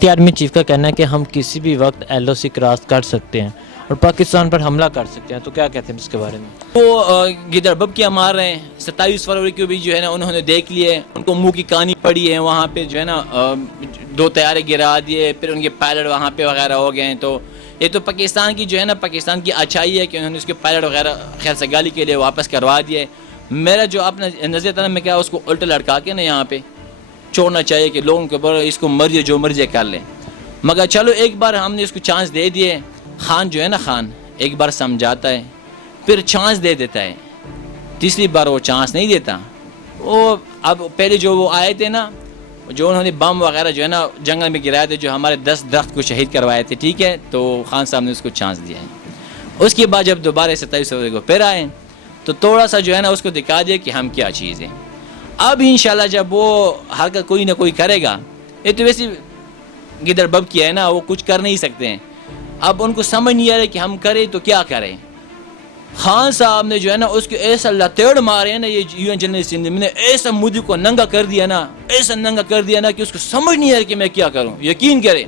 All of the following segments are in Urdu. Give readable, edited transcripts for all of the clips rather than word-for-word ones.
بھارتی آرمی چیف کا کہنا ہے کہ ہم کسی بھی وقت LOC کراس کر سکتے ہیں اور پاکستان پر حملہ کر سکتے ہیں، تو کیا کہتے ہیں اس کے بارے میں؟ وہ گدڑ بب کیا مار رہے ہیں 27 فروری کو بھی جو ہے نا انہوں نے دیکھ لیے، ان کو منہ کی کہانی پڑی ہے، وہاں پہ جو ہے نا 2 طیارے گرا دیے، پھر ان کے پائلٹ وہاں پہ وغیرہ ہو گئے ہیں. تو یہ تو پاکستان کی جو ہے نا پاکستان کی اچھائی ہے کہ انہوں نے اس کے پائلٹ وغیرہ خیر سے گالی کے لیے واپس کروا دیے. میرا جو اپنا نظر تھا نا، میں کیا اس کو الٹا لڑکا کے نا یہاں پہ چھوڑنا چاہیے کہ لوگوں کے اوپر اس کو مرضی جو مرضی کر لیں. مگر چلو ایک بار ہم نے اس کو چانس دے دیے. خان جو ہے نا، خان ایک بار سمجھاتا ہے پھر چانس دے دیتا ہے، تیسری بار وہ چانس نہیں دیتا. وہ اب پہلے جو وہ آئے تھے نا، جو انہوں نے بم وغیرہ جو ہے نا جنگل میں گرائے تھے، جو ہمارے 10 درخت کو شہید کروائے تھے، ٹھیک ہے، تو خان صاحب نے اس کو چانس دیا ہے. اس کے بعد جب دوبارہ 27 فروری کو پھر آئے تو تھوڑا سا جو ہے نا اس کو دکھا دیا کہ ہم کیا چیز ہیں. اب انشاءاللہ جب وہ حرکت کوئی نہ کوئی کرے گا، یہ تو ویسے گدڑ بب کیا ہے نا، وہ کچھ کر نہیں سکتے ہیں. اب ان کو سمجھ نہیں آ رہا کہ ہم کریں تو کیا کریں. خان صاحب نے جو ہے نا اس کو ایسا لتیڑ مارے ہیں نا، یہ UN جنرل اسمبلی نے ایسا مودی کو ننگا کر دیا نا، ایسا ننگا کر دیا نا کہ اس کو سمجھ نہیں آ رہا کہ میں کیا کروں. یقین کرے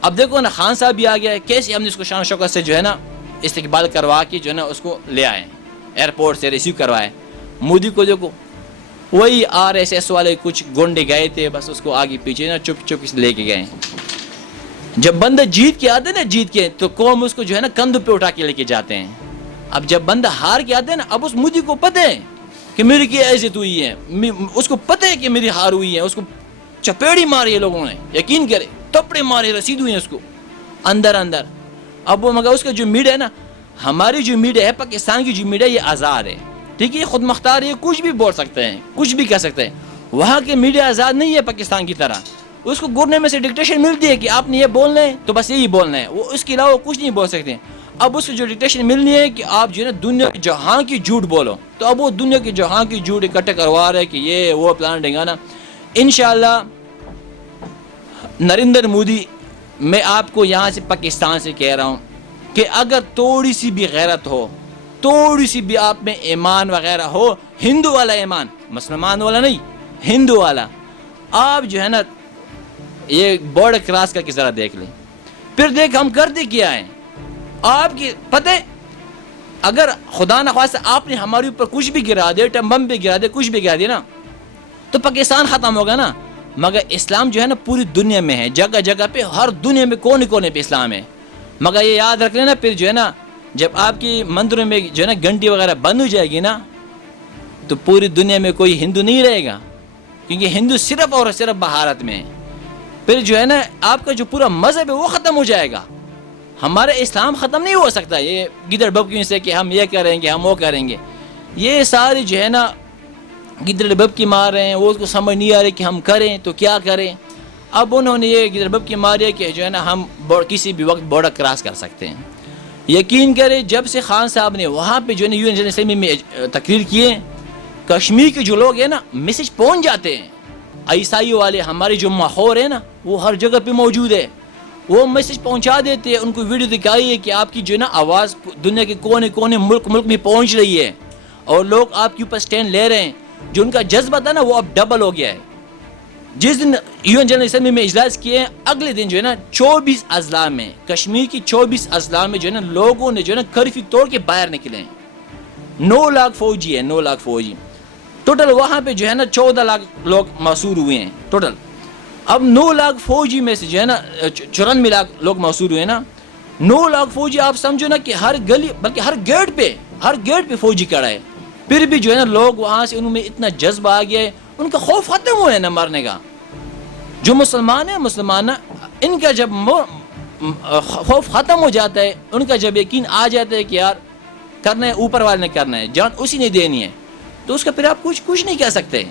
اب دیکھو نا، خان صاحب بھی آ گیا ہے، کیسے ہم نے اس کو شان و شوکت سے جو ہے نا استقبال کروا کے جو ہے نا اس کو لے آئے، ایئرپورٹ سے ریسیو کروائے. مودی کو دیکھو، وہی RSS والے کچھ گونڈے گئے تھے، بس اس کو آگے پیچھے نا چپ چپ سے لے کے گئے. جب بندہ جیت کے آتے نا، جیت کے، تو قوم اس کو جو ہے نا کندھوں پہ اٹھا کے لے کے جاتے ہیں. اب جب بندہ ہار کے آتے ہیں نا، اب اس مودی کو پتہ ہے کہ میری کی عزت ہوئی ہے، اس کو پتہ ہے کہ میری ہار ہوئی ہے. اس کو چپیڑی ماری ہے لوگوں نے، یقین کرے، تپڑے مارے، رسید ہوئی ہیں اس کو اندر اندر. اب وہ مگر اس کا جو میڈیا ہے نا، ہماری جو میڈیا ہے، پاکستان کی جو میڈیا، یہ آزاد ہے، ٹھیک ہے، خود مختار ہے، کچھ بھی بول سکتے ہیں، کچھ بھی کہہ سکتے ہیں. وہاں کے میڈیا آزاد نہیں ہے پاکستان کی طرح. اس کو گورنے میں سے ڈکٹیشن ملتی ہے کہ آپ نے یہ بولنا ہے تو بس یہی بولنا ہے، وہ اس کے علاوہ کچھ نہیں بول سکتے. اب اس کو جو ڈکٹیشن ملنی ہے کہ آپ جو ہے نا دنیا کے جہاں کی جھوٹ بولو، تو اب وہ دنیا کے جہاں کی جھوٹ اکٹھے کروا رہے کہ یہ وہ پلان ڈنگانا. انشاءاللہ نریندر مودی، میں آپ کو یہاں سے پاکستان سے کہہ رہا ہوں کہ اگر تھوڑی سی بھی غیرت ہو، تھوڑی سی بھی آپ میں ایمان وغیرہ ہو، ہندو والا ایمان، مسلمان والا نہیں، ہندو والا، آپ جو ہے نا یہ بارڈر کراس کر کے ذرا دیکھ لیں. پھر دیکھ ہم کرتے کیا ہیں. آپ کی پتہ ہے، اگر خدا نخواستہ آپ نے ہمارے اوپر کچھ بھی گرا دے، بم بھی گرا دے، کچھ بھی گرا دے نا، تو پاکستان ختم ہوگا نا. مگر اسلام جو ہے نا پوری دنیا میں ہے، جگہ جگہ پہ، ہر دنیا میں کونے کونے پہ اسلام ہے. مگر یہ یاد رکھ لینا، پھر جو ہے نا جب آپ کی مندروں میں جو ہے نا گھنٹی وغیرہ بند ہو جائے گی نا، تو پوری دنیا میں کوئی ہندو نہیں رہے گا، کیونکہ ہندو صرف اور صرف بھارت میں ہے. پھر جو ہے نا آپ کا جو پورا مذہب ہے وہ ختم ہو جائے گا. ہمارا اسلام ختم نہیں ہو سکتا یہ گدڑ بب سے کہ ہم یہ کریں گے، ہم وہ کریں گے. یہ سارے جو ہے نا گدڑ بب کی مار رہے ہیں، وہ اس کو سمجھ نہیں آ رہے کہ ہم کریں تو کیا کریں. اب انہوں نے یہ گدڑ بب کی ماری ہے کہ جو ہے نا ہم کسی بھی وقت بارڈر کراس کر سکتے ہیں. یقین کرے، جب سے خان صاحب نے وہاں پہ جو ہے نا UN جنرل اسمبلی میں تقریر کیے، کشمیر کے جو لوگ ہیں نا میسج پہنچ جاتے ہیں. عیسائی والے، ہمارے جو ماحول ہے نا، وہ ہر جگہ پہ موجود ہے، وہ میسج پہنچا دیتے ہیں. ان کو ویڈیو دکھائی ہے کہ آپ کی جو ہے نا آواز دنیا کے کونے کونے ملک میں پہنچ رہی ہے، اور لوگ آپ کے اوپر سٹینڈ لے رہے ہیں. جو ان کا جذبہ تھا نا وہ اب ڈبل ہو گیا ہے. جس دن UN جنرل اسمبلی میں اجلاس کیے ہیں، اگلے دن جو ہے نا 24 اضلاع میں، کشمیر کی 24 اضلاع میں جو ہے نا لوگوں نے جو ہے نا کرفیو توڑ کے باہر نکلے ہیں. 9 لاکھ فوجی ہے، 9 لاکھ فوجی ٹوٹل. وہاں پہ جو ہے نا 14 لاکھ لوگ معصور ہوئے ہیں ٹوٹل. اب 9 لاکھ فوجی میں سے جو ہے نا 94 لاکھ لوگ معصور ہوئے نا. 9 لاکھ فوجی، آپ سمجھو نا کہ ہر گلی، بلکہ ہر گیٹ پہ فوجی کھڑا ہے. پھر بھی جو ہے نا لوگ وہاں سے، ان میں اتنا جذبہ آ گیا ہے، ان کا خوف ختم ہوا ہے نا مرنے کا. جو مسلمان ہیں، ان کا جب خوف ختم ہو جاتا ہے، ان کا جب یقین آ جاتا ہے کہ یار کرنا ہے، اوپر والے نے کرنا ہے، جان اسی نے دینی ہے، تو اس کا پھر آپ کچھ نہیں کہہ سکتے،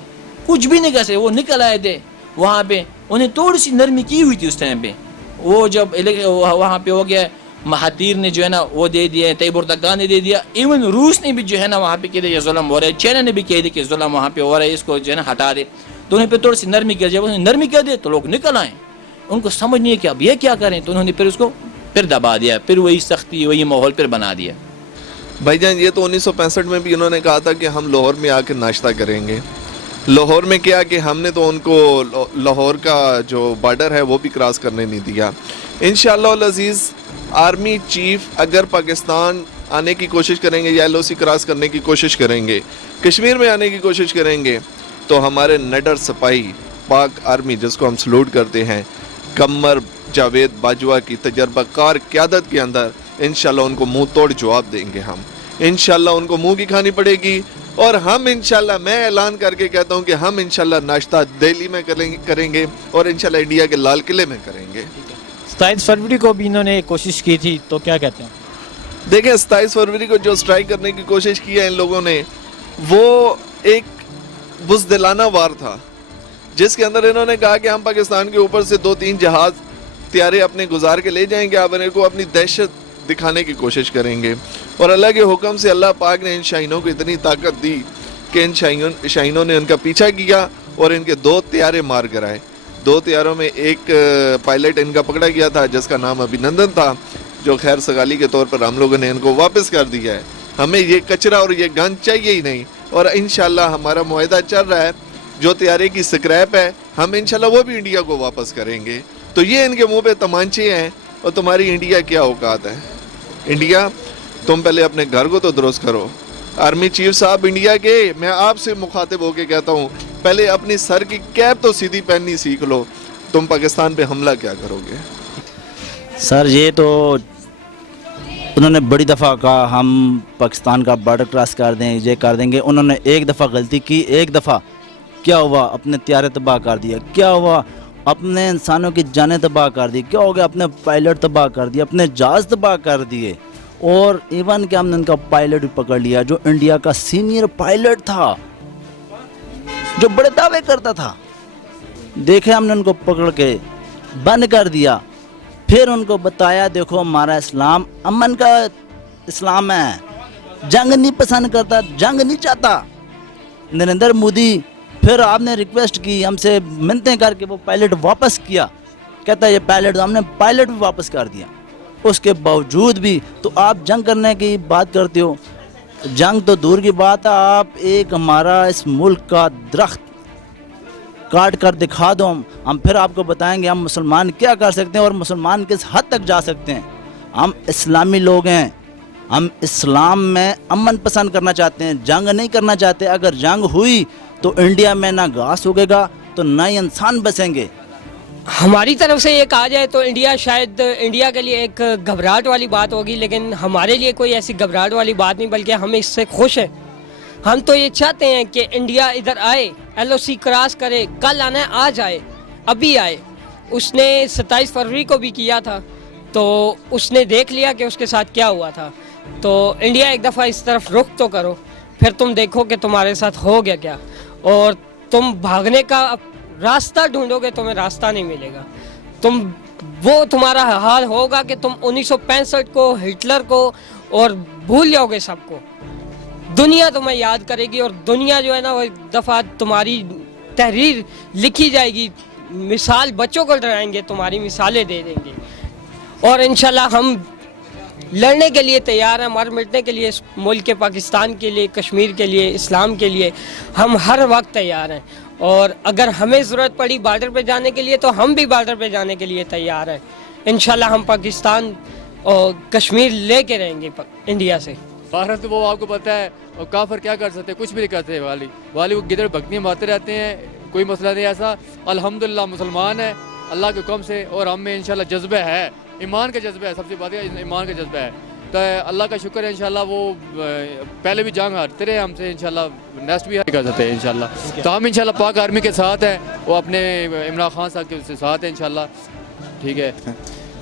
کچھ بھی نہیں کہہ سکتے. وہ نکل آئے تھے وہاں پہ، انہیں تھوڑی سی نرمی کی ہوئی تھی اس ٹائم پہ. وہ جب وہاں پہ ہو گیا، مہاتیر نے جو ہے نا وہ دے دیا، طیب اردگان نے دے دیا، ایون روس نے بھی جو ہے نا وہاں پہ کہہ دیا یہ ظلم ہو رہا ہے، چائنا نے بھی کہہ دیا کہ ظلم وہاں پہ ہو رہا ہے، اس کو جو ہے نا ہٹا دے. تو انہیں پہ تھوڑی سی نرمی کر، جب انہوں نے نرمی کر دی تو لوگ نکل آئے. ان کو سمجھ نہیں ہے کہ اب یہ کیا کریں، تو انہوں نے پھر اس کو پھر دبا دیا، پھر وہی سختی، وہی ماحول پھر بنا دیا. بھائی جان، یہ تو 1965 میں بھی انہوں نے کہا تھا کہ ہم لاہور میں آ کے ناشتہ کریں گے، لاہور میں کیا کہ ہم نے تو ان کو لاہور کا جو بارڈر ہے وہ بھی کراس کرنے نہیں دیا. انشاءاللہ العزیز آرمی چیف اگر پاکستان آنے کی کوشش کریں گے یا ایل او سی کراس کرنے کی کوشش کریں گے, کشمیر میں آنے کی کوشش کریں گے, تو ہمارے نڈر سپاہی پاک آرمی جس کو ہم سلوٹ کرتے ہیں, قمر جاوید باجوہ کی تجربہ کار قیادت کے اندر انشاءاللہ ان کو منہ توڑ جواب دیں گے. ہم انشاءاللہ ان کو منہ کی کھانی پڑے گی, اور ہم انشاءاللہ میں اعلان کر کے کہتا ہوں کہ ہم انشاءاللہ ناشتہ دہلی میں کریں گے اور انشاءاللہ انڈیا کے لال قلعے میں کریں گے. 27 فروری کو بھی انہوں نے کوشش کی تھی, تو کیا کہتے ہیں؟ دیکھیں 27 فروری کو جو سٹرائک کرنے کی کوشش کی ہے ان لوگوں نے, وہ ایک بزدلانہ وار تھا جس کے اندر انہوں نے کہا کہ ہم پاکستان کے اوپر سے 2-3 جہاز طیارے اپنے گزار کے لے جائیں گے, آپ ان کو اپنی دہشت دکھانے کی کوشش کریں گے. اور اللہ کے حکم سے اللہ پاک نے ان شاہینوں کو اتنی طاقت دی کہ ان شاہینوں نے ان کا پیچھا کیا اور ان کے 2 طیارے مار کرائے. 2 طیاروں میں ایک پائلٹ ان کا پکڑا گیا تھا جس کا نام ابھینندن تھا, جو خیر سگالی کے طور پر ہم لوگوں نے ان کو واپس کر دیا ہے. ہمیں یہ کچرا اور یہ گند چاہیے ہی نہیں, اور انشاءاللہ ہمارا معاہدہ چل رہا ہے, جو طیارے کی سکریپ ہے ہم انشاءاللہ وہ بھی انڈیا کو واپس کریں گے. تو یہ ان کے منہ پہ تمانچے ہیں, اور تمہاری انڈیا کیا اوقات ہے. انڈیا تم پہلے اپنے گھر کو تو درست کرو. آرمی چیف صاحب انڈیا کے, میں آپ سے مخاطب ہو کے کہتا ہوں, پہلے اپنی سر کی کیپ تو سیدھی پہننی سیکھ لو. تم پاکستان پہ حملہ کیا کرو گے؟ سر یہ تو انہوں نے بڑی دفعہ کہا ہم پاکستان کا بارڈر کراس کر دیں, یہ کر دیں گے. انہوں نے ایک دفعہ غلطی کی, ایک دفعہ کیا ہوا, اپنے طیارے تباہ کر دیا. کیا ہوا, اپنے انسانوں کی جانیں تباہ کر دی. کیا ہو گیا, اپنے پائلٹ تباہ کر دیے, اپنے جہاز تباہ کر دیے. اور ایون کہ ہم نے ان کا پائلٹ بھی پکڑ لیا جو انڈیا کا سینئر پائلٹ تھا, جو بڑے دعوے کرتا تھا. دیکھے ہم نے ان کو پکڑ کے بند کر دیا. پھر ان کو بتایا دیکھو ہمارا اسلام امن کا اسلام ہے, جنگ نہیں پسند کرتا, جنگ نہیں چاہتا. نریندر مودی پھر آپ نے ریکویسٹ کی ہم سے, منتیں کر کے وہ پائلٹ واپس کیا. کہتا ہے یہ پائلٹ, ہم نے پائلٹ بھی واپس کر دیا. اس کے باوجود بھی تو آپ جنگ کرنے کی بات کرتے ہو. جنگ تو دور کی بات ہے, آپ ایک ہمارا اس ملک کا درخت کاٹ کر دکھا دو, ہم پھر آپ کو بتائیں گے ہم مسلمان کیا کر سکتے ہیں اور مسلمان کس حد تک جا سکتے ہیں. ہم اسلامی لوگ ہیں, ہم اسلام میں امن پسند کرنا چاہتے ہیں, جنگ نہیں کرنا چاہتے. اگر جنگ ہوئی تو انڈیا میں نہ گھاس اگے گا تو نہ ہی انسان بسیں گے. ہماری طرف سے یہ کہا جائے تو انڈیا شاید انڈیا کے لیے ایک گھبراہٹ والی بات ہوگی, لیکن ہمارے لیے کوئی ایسی گھبراہٹ والی بات نہیں, بلکہ ہم اس سے خوش ہیں. ہم تو یہ چاہتے ہیں کہ انڈیا ادھر آئے, ایل او سی کراس کرے, کل آنا ہے آج آئے, ابھی آئے. اس نے 27 فروری کو بھی کیا تھا, تو اس نے دیکھ لیا کہ اس کے ساتھ کیا ہوا تھا. تو انڈیا ایک دفعہ اس طرف رخ تو کرو, پھر تم دیکھو کہ تمہارے ساتھ ہو گیا کیا. اور تم بھاگنے کا راستہ ڈھونڈو گے, تمہیں راستہ نہیں ملے گا. وہ تمہارا حال ہوگا کہ تم 1965 کو, ہٹلر کو اور بھول جاؤ گے سب کو. دنیا تمہیں یاد کرے گی, اور دنیا جو ہے نا وہ ایک دفعہ تمہاری تحریر لکھی جائے گی. مثال بچوں کو ڈرائیں گے, تمہاری مثالیں دے دیں گے. اور انشاءاللہ ہم لڑنے کے لیے تیار ہیں, مر مٹنے کے لیے, اس ملک کے پاکستان کے لیے, کشمیر کے لیے, اسلام کے لیے ہم ہر وقت تیار ہیں. اور اگر ہمیں ضرورت پڑی بارڈر پہ جانے کے لیے تو ہم بھی بارڈر پہ جانے کے لیے تیار ہیں. انشاءاللہ ہم پاکستان اور کشمیر لے کے رہیں گے انڈیا سے. بھارت وہ آپ کو پتہ ہے, اور کافر کیا کر سکتے, کچھ بھی نہیں کرتے. والی وہ گدڑ بکریاں مارتے رہتے ہیں, کوئی مسئلہ نہیں ایسا. الحمدللہ مسلمان ہے اللہ کے حکم سے, اور ہم میں انشاءاللہ جذبہ ہے, ایمان کا جذبہ ہے. سب سے بات ہے ایمان کا جذبہ ہے. تو اللہ کا شکر ہے انشاءاللہ وہ پہلے بھی جنگ ہارتے رہے ہم سے, انشاءاللہ نیکسٹ بھی کر سکتے ہیں انشاءاللہ. تو ہم انشاءاللہ پاک آرمی کے ساتھ ہیں, وہ اپنے عمران خان صاحب کے ساتھ ہیں انشاءاللہ. ٹھیک ہے,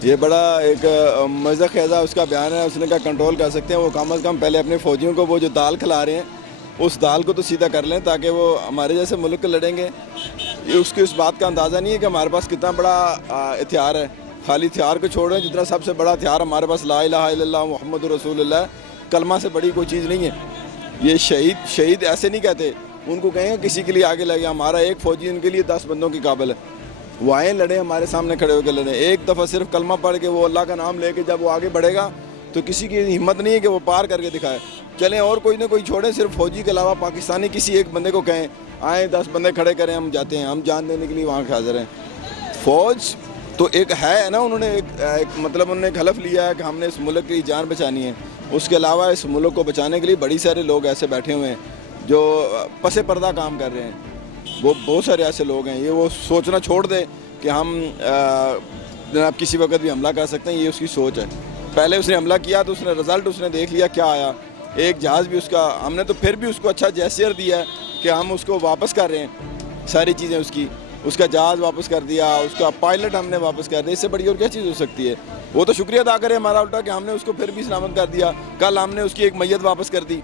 یہ بڑا ایک مزہ خیزہ اس کا بیان ہے. اس نے کہا کنٹرول کر سکتے ہیں وہ, کم از کم پہلے اپنے فوجیوں کو وہ جو دال کھلا رہے ہیں اس دال کو تو سیدھا کر لیں, تاکہ وہ ہمارے جیسے ملک کو لڑیں گے. اس کی اس بات کا اندازہ نہیں ہے کہ ہمارے پاس کتنا بڑا ہتھیار ہے. خالی ہتھیار کو چھوڑ رہے ہیں, جتنا سب سے بڑا ہتھیار ہمارے پاس لا الہ الا اللہ محمد رسول اللہ, کلمہ سے بڑی کوئی چیز نہیں ہے. یہ شہید ایسے نہیں کہتے, ان کو کہیں گے کسی کے لیے آگے لگے. ہمارا ایک فوجی ان کے لیے 10 بندوں کی قابل ہے. وہ آئیں لڑیں, ہمارے سامنے کھڑے ہو کے لڑیں. ایک دفعہ صرف کلمہ پڑھ کے وہ اللہ کا نام لے کے جب وہ آگے بڑھے گا تو کسی کی ہمت نہیں ہے کہ وہ پار کر کے دکھائے. چلیں اور کوئی نہ کوئی چھوڑیں, صرف فوجی کے علاوہ پاکستانی کسی ایک بندے کو کہیں آئیں 10 بندے کھڑے کریں ہم جاتے ہیں, ہم جان دینے کے لیے وہاں حاضر ہیں. فوج تو ایک ہے نا, انہوں نے ایک مطلب انہوں نے ایک حلف لیا ہے کہ ہم نے اس ملک کی جان بچانی ہے. اس کے علاوہ اس ملک کو بچانے کے لیے بڑی سارے لوگ ایسے بیٹھے ہوئے ہیں جو پس پردہ کام کر رہے ہیں. وہ بہت سارے ایسے لوگ ہیں, یہ وہ سوچنا چھوڑ دے کہ ہم جناب کسی وقت بھی حملہ کر سکتے ہیں. یہ اس کی سوچ ہے. پہلے اس نے حملہ کیا تو اس نے رزلٹ اس نے دیکھ لیا کیا آیا. ایک جہاز بھی اس کا ہم نے تو پھر بھی اس کو اچھا جیسر دیا ہے کہ ہم اس کو واپس کر رہے ہیں ساری چیزیں. اس کا جہاز واپس کر دیا, اس کا پائلٹ ہم نے واپس کر دیا. اس سے بڑی اور کیا چیز ہو سکتی ہے. وہ تو شکریہ ادا کرے ہمارا الٹا کہ ہم نے اس کو پھر بھی سلامت کر دیا. کل ہم نے اس کی ایک میت واپس کر دی.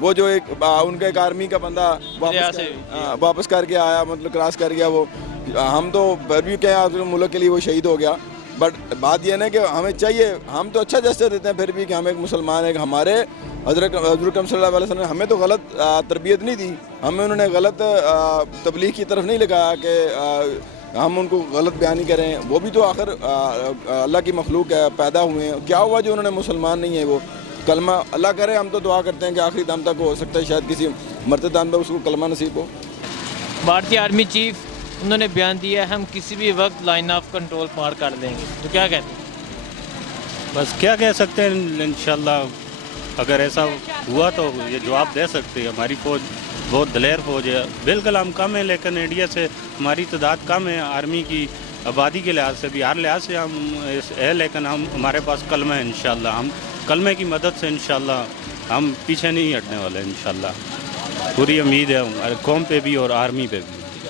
وہ جو ایک ان کا ایک آرمی کا بندہ واپس کر کے آیا, مطلب کراس کر گیا, وہ ہم تو پھر بھی کہیں ملک کے لیے وہ شہید ہو گیا. بٹ بات یہ ہے نا کہ ہمیں چاہیے, ہم تو اچھا جیسے دیتے ہیں پھر بھی کہ ہم ایک مسلمان ہیں. ہمارے حضرت صلی اللہ علیہ وسلم نے ہمیں تو غلط تربیت نہیں دی, ہمیں انہوں نے غلط تبلیغ کی طرف نہیں لگایا کہ ہم ان کو غلط بیانی کریں. وہ بھی تو آخر اللہ کی مخلوق ہے, پیدا ہوئے ہیں. کیا ہوا جو انہوں نے مسلمان نہیں ہے وہ کلمہ, اللہ کرے ہم تو دعا کرتے ہیں کہ آخری دم تک ہو سکتا ہے شاید کسی مرتے دم پہ اس کو کلمہ نصیب ہو. بھارتی آرمی چیف انہوں نے بیان دیا ہے ہم کسی بھی وقت لائن آف کنٹرول پار کر دیں گے, تو کیا کہتے ہیں؟ بس کیا کہہ سکتے ہیں, انشاءاللہ اگر ایسا ہوا تو یہ جواب دے سکتے ہیں. ہماری فوج بہت دلیر فوج ہے. بالکل ہم کم ہیں لیکن انڈیا سے ہماری تعداد کم ہے, آرمی کی آبادی کے لحاظ سے بھی ہر لحاظ سے ہم ہے, لیکن ہمارے پاس کلمہ ہے. انشاءاللہ ہم کلمے کی مدد سے انشاءاللہ ہم پیچھے نہیں ہٹنے والے. انشاءاللہ پوری امید ہے قوم پہ بھی اور آرمی پہ بھی.